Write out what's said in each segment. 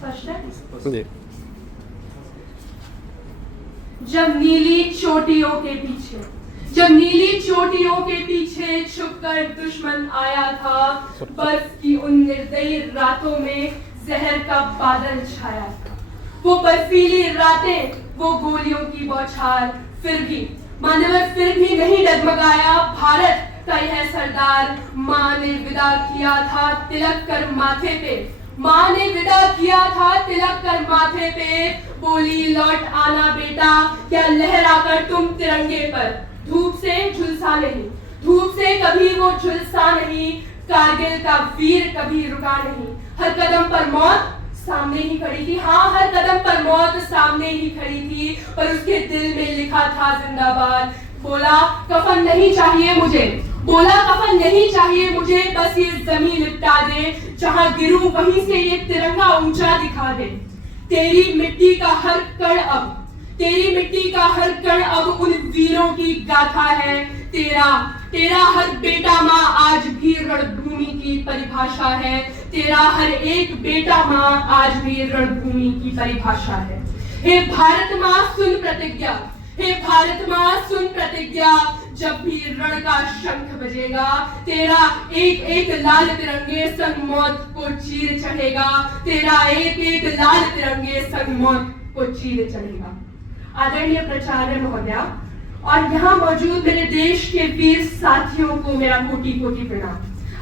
स्पष्ट है? जी। जब नीली चोटियों के पीछे, जब नीली चोटियों के पीछे छुपकर दुश्मन आया था, बर्फ की उन निर्दयी रातों में जहर का बादल छाया था। वो बर्फीली रातें, वो गोलियों की बौछार, फिर भी मानवर फिर भी नहीं डगमगाया। भारत का यह सरदार, माँ ने विदा किया था तिलक कर माथे पे, माँ ने विदा किया था तिलक कर माथे पे। बोली लौट आना बेटा, क्या लहराकर तुम तिरंगे पर। धूप से झुलसा नहीं, धूप से कभी वो झुलसा नहीं। कारगिल का वीर कभी रुका नहीं। हर कदम पर मौत सामने ही खड़ी थी, हाँ हर कदम पर मौत सामने ही खड़ी थी, पर उसके दिल में लिखा था जिंदाबाद। बोला कफन नहीं चाहिए मुझे, बोला कफन नहीं चाहिए मुझे, बस ये जमीन लिपटा दे, जहां गिरूं वहीं से ये तिरंगा ऊंचा दिखा दे। तेरी मिट्टी का हर कण अब, तेरी मिट्टी का हर कण अब उन वीरों की गाथा है। तेरा हर बेटा माँ आज भी रणभूमि की परिभाषा है। तेरा हर एक बेटा माँ आज भी रणभूमि की परिभाषा है। हे भारत माँ सुन प्रतिज्ञा, हे भारत माँ सुन प्रतिज्ञा, जब भी रण का शंख बजेगा, तेरा एक एक लाल तिरंगे संग मौत को चीर चढ़ेगा। तेरा एक एक लाल तिरंगे संग मौत को चीर चढ़ेगा। आदरणीय प्राचार्य महोदया और यहाँ मौजूद मेरे देश के वीर साथियों को मेरा कोटि कोटि प्रणाम।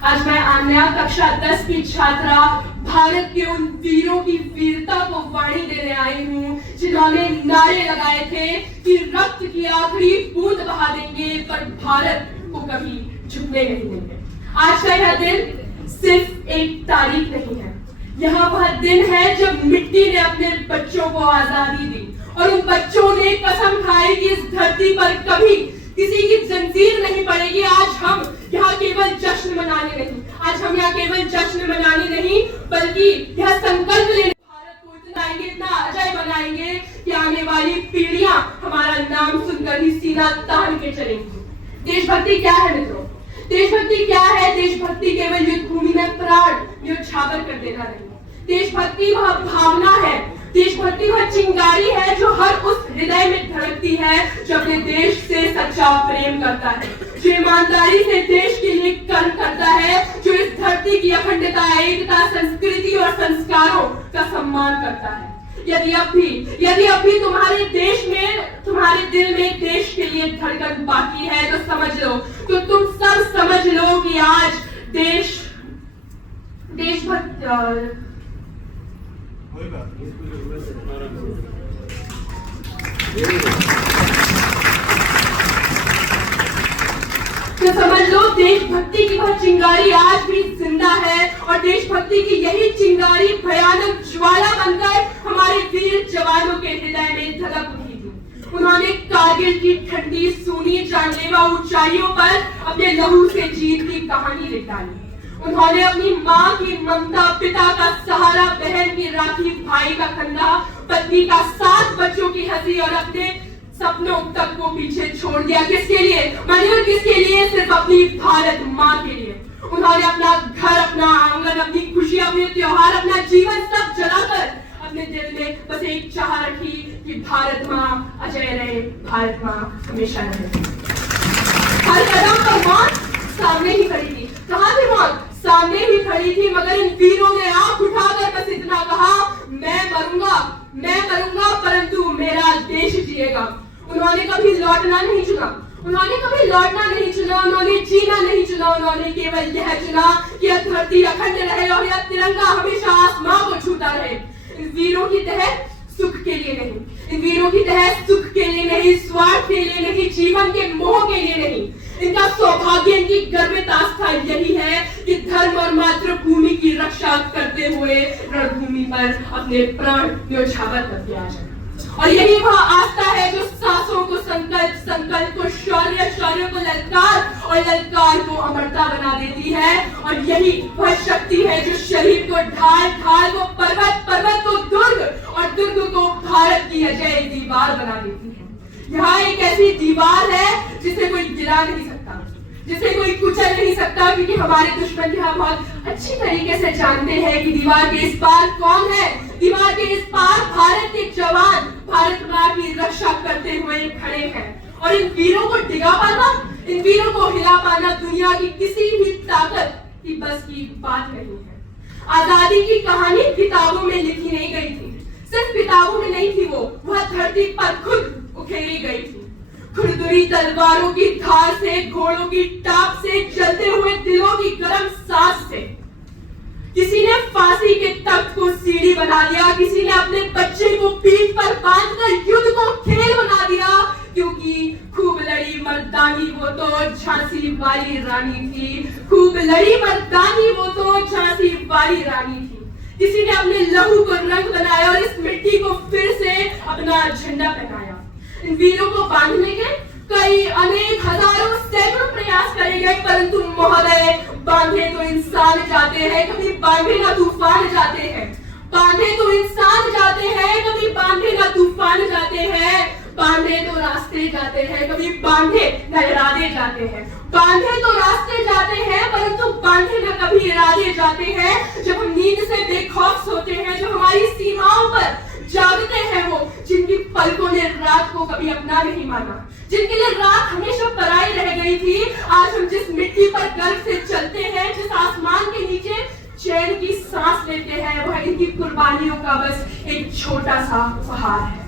आज मैं आन्या कक्षा 10 की छात्रा भारत के उन वीरों की वीरता को वाणी देने आई हूँ, जिन्होंने नारे लगाए थे कि रक्त की आखिरी बूंद बहा देंगे पर भारत को कभी झुकने नहीं देंगे। आज का यह दिन सिर्फ एक तारीख नहीं है, यह वह दिन है जब मिट्टी ने अपने बच्चों को आजादी दी और उन बच्चों ने कसम खाई कि इस धरती पर कभी किसी की जंजीर नहीं पड़ेगी। आज हम यहाँ केवल जश्न मनाने नहीं, आज हम यहाँ केवल जश्न मनाने नहीं, बल्कि यह संकल्प लेने भारत को इतना आएंगे, इतना अजय बनाएंगे कि आने वाली पीढ़ियां हमारा नाम सुनकर ही सीना तान के चलेंगी। देशभक्ति क्या है मित्रों? देशभक्ति क्या है? देशभक्ति केवल युद्ध भूमि में प्राण न्योछावर कर देना नहीं। देशभक्ति वह भावना है, देशभक्ति वह चिंगारी है जो हर उस हृदय में धड़कती है जो अपने देश से सच्चा प्रेम करता है, जो ईमानदारी से देश के लिए कर्म करता है, जो इस धरती की अखंडता, एकता, संस्कृति और संस्कारों का सम्मान करता है। यदि अब भी तुम्हारे देश में, तुम्हारे दिल में देश के लिए धड़कन बाकी है तो समझ लो, तो तुम सब समझ लो कि आज देशभक्त तो समझ लो देशभक्ति की वह चिंगारी आज भी जिंदा है और देशभक्ति की यही चिंगारी भयानक ज्वाला बनकर हमारे वीर जवानों के हृदय में धधक उठी थी। उन्होंने कारगिल की ठंडी सूनी जानलेवा ऊंचाइयों पर अपने लहू से जीत की कहानी लिख डाली। उन्होंने अपनी माँ की ममता, पिता का सहारा, बहन की राखी, भाई का कंधा, पत्नी का साथ, बच्चों की हंसी और अपने सपनों तक को पीछे छोड़ दिया। किसके लिए? मानिए किसके लिए? सिर्फ अपनी भारत माँ के लिए। उन्होंने अपना घर, अपना आंगन, अपनी खुशी, अपने त्योहार, अपना जीवन सब जलाकर अपने दिल में बस एक चाह रखी कि भारत माँ अजय रहे, भारत माँ हमेशा रहे। हर कदम पर मौत सामने ही खड़ी थी। कहाँ थी मौत? सामने ही खड़ी थी, मगर इन वीरों ने आंख उठाकर बस इतना कहा, मैं मरूंगा परंतु मेरा देश जिएगा। उन्होंने कभी लौटना नहीं चुना, उन्होंने कभी लौटना नहीं चुना, उन्होंने जीना नहीं चुना, उन्होंने केवल यह चुना कि यह धरती अखंड रहे और यह तिरंगा हमेशा आसमां को छूता रहे। इन वीरों की तहत सुख के लिए नहीं, इन वीरों की तहत सुख के लिए नहीं, स्वार्थ के लिए नहीं, जीवन के मोह के लिए नहीं, इनका सौभाग्य, इनकी गर्वित आस्था यही है कि धर्म और मातृभूमि की रक्षा करते हुए रणभूमि पर अपने प्राण न्योछावर करके आ जाए। और यही वह आस्था है जो सांसों को संकल्प, संकल्प को शौर्य, शौर्य को ललकार और ललकार को अमरता बना देती है। और यही वह शक्ति है जो शरीर को ढाल, ढाल को पर्वत, पर्वत को दुर्ग और दुर्ग को भारत की अजय दीवार बना देती है। यहाँ एक ऐसी दीवार है जिसे कोई गिरा नहीं सकता, जिसे कोई कुचल नहीं सकता, क्योंकि हमारे दुश्मन यहाँ बहुत अच्छी तरीके से जानते हैं कि दीवार के इस पार कौन है। दीवार के इस पार भारत के जवान भारत माँ की रक्षा करते हुए खड़े हैं। और इन वीरों को डिगा पाना, इन वीरों को हिला पाना दुनिया की किसी भी ताकत की बस की बात नहीं है। आजादी की कहानी किताबों में लिखी नहीं गई थी, सिर्फ किताबों में नहीं थी, वह धरती पर खुद उखेरी गई थी। खुरदुरी तलवारों की धार से, घोड़ों की टाप से, जलते हुए दिलों की गर्म सांस से। किसी ने फांसी के तख्त को सीढ़ी बना दिया, किसी ने अपने बच्चे को पीठ पर बांधकर युद्ध को खेल बना दिया, क्योंकि खूब लड़ी मर्दानी वो तो झांसी वाली रानी थी, खूब लड़ी मर्दानी वो तो झांसी वाली रानी थी। किसी ने अपने लहू को रंग बनाया और इस मिट्टी को फिर से अपना झंडा पहनाया। इन वीरों को बांधने के कई अनेक हजारों सैकड़ों प्रयास करे गए, परंतु महोदय बांधे तो इंसान जाते हैं, कभी बांधे ना तूफान जाते हैं। बांधे तो इंसान जाते हैं, कभी बांधे ना तूफान जाते हैं। बांधे तो रास्ते जाते हैं, कभी बांधे न इरादे जाते हैं। बांधे तो रास्ते जाते हैं, परंतु बांधे न कभी इरादे जाते हैं। जब हम नींद से बेखौफ सोते हैं, जब हमारी सीमाओं पर जागते हैं वो जिनकी पलकों ने रात को कभी अपना नहीं माना, जिनके लिए रात हमेशा पराई रह गई थी। आज हम जिस मिट्टी पर गर्व से चलते हैं, जिस आसमान के नीचे चैन की सांस लेते हैं, वह इनकी कुर्बानियों का बस एक छोटा सा उपहार है।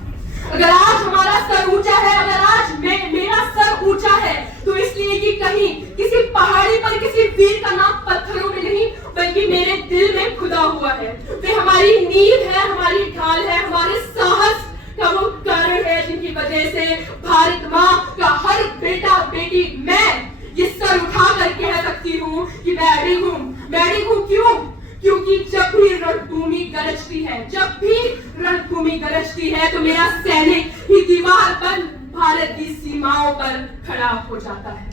अगर आज हमारा सर ऊंचा है, अगर आज मेरा सर ऊंचा है, तो इसलिए कि कहीं किसी पहाड़ी पर किसी वीर का नाम पत्थरों में नहीं बल्कि मेरे दिल में खुदा हुआ है। वे हमारी नींव है, हमारी ढाल है, हमारे साहस का वो कारण है जिनकी वजह से भारत माँ का हर बेटा बेटी मैं ये सर उठा कर कह सकती हूँ कि मैं अडिग हूँ। मैं अडिग हूँ क्यों? क्योंकि जब भी रणभूमि गरजती है, जब भी रणभूमि गरजती है, तो मेरा सैनिक ही दीवार बन भारत की सीमाओं पर खड़ा हो जाता है।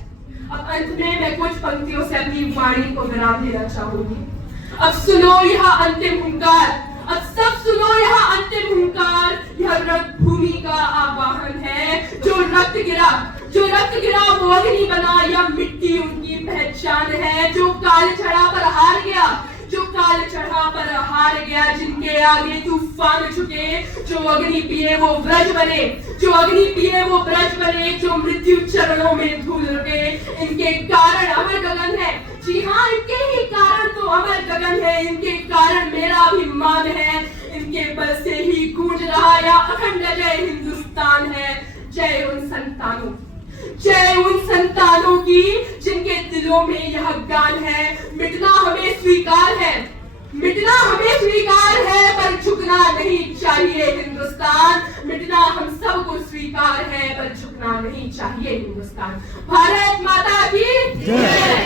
अब अंत में मैं कुछ पंक्तियों से अपनी वाणी को विराम देना चाहूंगी। अब सुनो यह अंतिम हुंकार, अब सब सुनो यह अंतिम हुंकार, यह रणभूमि का आवाहन है। जो रक्त गिरा वो अग्नि बना, यह मिट्टी उनकी पहचान है। जो काल चढ़ा पर हार गया, जो काल चढ़ा पर हार गया, जिनके आगे तूफान झुके, जो अग्नि पिए वो ब्रज बने, जो अग्नि पिए वो ब्रज बने, जो मृत्यु चरणों में धूल रुके। इनके कारण अमर गगन है, जी हाँ, इनके ही कारण तो अमर गगन है, इनके कारण मेरा अभिमान है, इनके बल से ही गूंज रहा या अखंड जय हिंदुस्तान है। जय उन संतानों, जय उन संतानों की जिनके दिलों में यह गान है। मिटना हमें स्वीकार है, मिटना हमें स्वीकार है, पर झुकना नहीं चाहिए हिंदुस्तान। मिटना हम सबको स्वीकार है, पर झुकना नहीं चाहिए हिंदुस्तान। भारत माता की जय।